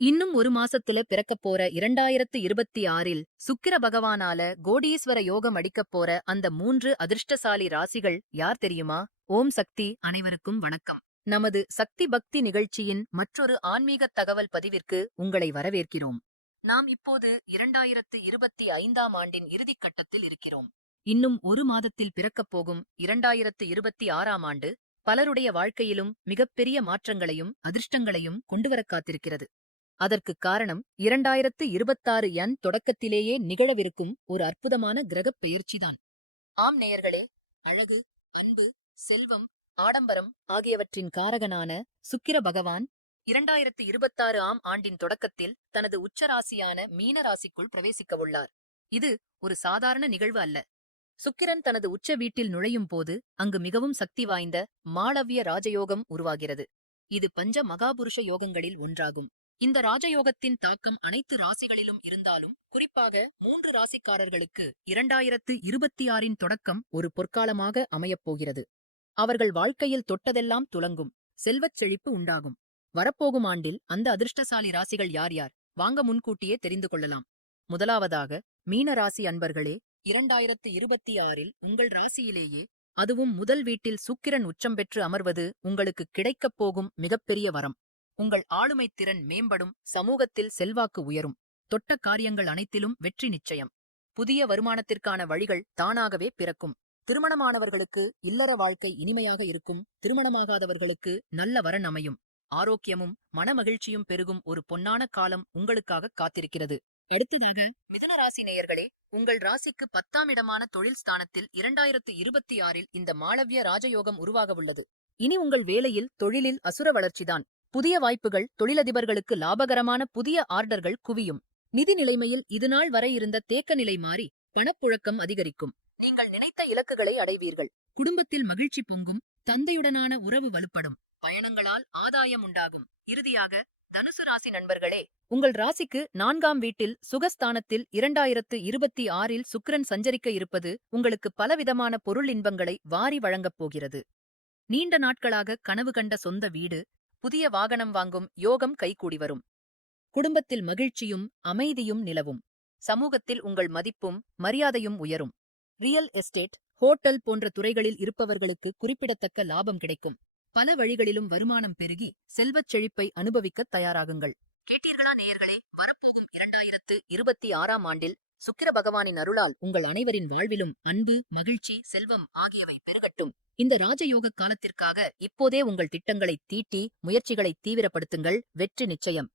இன்னும் ஒரு மாசத்துல பிறக்கப் போற 2026ல் சுக்கிர பகவானால கோடீஸ்வர யோகம் அடிக்கப் போற அந்த 3 அதிர்ஷ்டசாலி ராசிகள் யார் தெரியுமா? ஓம் சக்தி. அனைவருக்கும் வணக்கம். நமது சக்தி பக்தி நிகழ்ச்சியின் மற்றொரு ஆன்மீகத் தகவல் பதிவிற்கு உங்களை வரவேற்கிறோம். நாம் இப்போது 2025ஆம் ஆண்டின் இறுதிக் கட்டத்தில் இருக்கிறோம். இன்னும் ஒரு மாதத்தில் பிறக்கப் போகும் 2026ஆம் ஆண்டு பலருடைய வாழ்க்கையிலும் மிகப்பெரிய மாற்றங்களையும் அதிர்ஷ்டங்களையும் கொண்டுவரக் காத்திருக்கிறது. அதற்குக் காரணம் 2026 தொடக்கத்திலேயே நிகழவிருக்கும் ஒரு அற்புதமான கிரகப் பெயர்ச்சிதான். ஆம் நேயர்களே, அழகு, அன்பு, செல்வம், ஆடம்பரம் ஆகியவற்றின் காரகனான சுக்கிர பகவான் 2026ஆம் ஆண்டின் தொடக்கத்தில் தனது உச்சராசியான மீன ராசிக்குள் பிரவேசிக்கவுள்ளார். இது ஒரு சாதாரண நிகழ்வு அல்ல. சுக்கிரன் தனது உச்ச வீட்டில் நுழையும் போது அங்கு மிகவும் சக்தி வாய்ந்த மாளவ்ய ராஜயோகம் உருவாகிறது. இது பஞ்ச மகாபுருஷ யோகங்களில் ஒன்றாகும். இந்த ராஜயோகத்தின் தாக்கம் அனைத்து ராசிகளிலும் இருந்தாலும் குறிப்பாக 3 ராசிக்காரர்களுக்கு 2026இன் தொடக்கம் ஒரு பொற்காலமாக அமையப் போகிறது. அவர்கள் வாழ்க்கையில் தொட்டதெல்லாம் துலங்கும். செல்வச் செழிப்பு உண்டாகும். வரப்போகும் ஆண்டில் அந்த அதிர்ஷ்டசாலி ராசிகள் யார் யார்? வாங்க முன்கூட்டியே தெரிந்து கொள்ளலாம். முதலாவதாக மீன ராசி அன்பர்களே, 2026இல் உங்கள் ராசியிலேயே, அதுவும் முதல் வீட்டில் சுக்கிரன் உச்சம் பெற்று அமர்வது உங்களுக்கு கிடைக்கப் போகும் மிகப்பெரிய வரம். உங்கள் ஆளுமைத் திறன் மேம்படும். சமூகத்தில் செல்வாக்கு உயரும். தொட்ட காரியங்கள் அனைத்திலும் வெற்றி நிச்சயம். புதிய வருமானத்திற்கான வழிகள் தானாகவே பிறக்கும். திருமணமானவர்களுக்கு இல்லற வாழ்க்கை இனிமையாக இருக்கும். திருமணமாகாதவர்களுக்கு நல்ல வரன் அமையும். ஆரோக்கியமும் மனமகிழ்ச்சியும் பெருகும் ஒரு பொன்னான காலம் உங்களுக்காக காத்திருக்கிறது. அடுத்ததாக மிதுன ராசி நேயர்களே, உங்கள் ராசிக்கு 10ஆம் இடமான தொழில் ஸ்தானத்தில் 2026இல் இந்த மாளவ்ய ராஜயோகம் உருவாகவுள்ளது. இனி உங்கள் வேலையில் தொழிலில் அசுர வளர்ச்சிதான். புதிய வாய்ப்புகள், தொழிலதிபர்களுக்கு லாபகரமான புதிய ஆர்டர்கள் குவியும். நிதி நிலைமையில் இதுநாள் வரை இருந்த தேக்க நிலை மாறி பணப்புழக்கம் அதிகரிக்கும். நீங்கள் நினைத்த இலக்குகளை அடைவீர்கள். குடும்பத்தில் மகிழ்ச்சி பொங்கும். தந்தையுடனான உறவு வலுப்படும். பயணங்களால் ஆதாயம் உண்டாகும். இறுதியாக தனுசு ராசி நண்பர்களே, உங்கள் ராசிக்கு 4ஆம் வீட்டில் சுகஸ்தானத்தில் 2026இல் சுக்கிரன் சஞ்சரிக்க இருப்பது உங்களுக்கு பலவிதமான பொருள் இன்பங்களை வாரி வழங்கப் போகிறது. நீண்ட நாட்களாக கனவு கண்ட சொந்த வீடு, புதிய வாகனம் வாங்கும் யோகம் கைகூடி வரும். குடும்பத்தில் மகிழ்ச்சியும் அமைதியும் நிலவும். சமூகத்தில் உங்கள் மதிப்பும் மரியாதையும் உயரும். ரியல் எஸ்டேட், ஹோட்டல் போன்ற துறைகளில் இருப்பவர்களுக்கு குறிப்பிடத்தக்க லாபம் கிடைக்கும். பல வழிகளிலும் வருமானம் பெருகி செல்வச் செழிப்பை அனுபவிக்க தயாராகுங்கள். கேட்டீர்களா நேயர்களே? வரப்போகும் 2026ஆம் ஆண்டில் சுக்கிர பகவானின் அருளால் உங்கள் அனைவரின் வாழ்விலும் அன்பு, மகிழ்ச்சி, செல்வம் ஆகியவை பெருகட்டும். இந்த ராஜயோக காலத்திற்காக இப்போதே உங்கள் திட்டங்களை தீட்டி முயற்சிகளை தீவிரப்படுத்துங்கள். வெற்றி நிச்சயம்.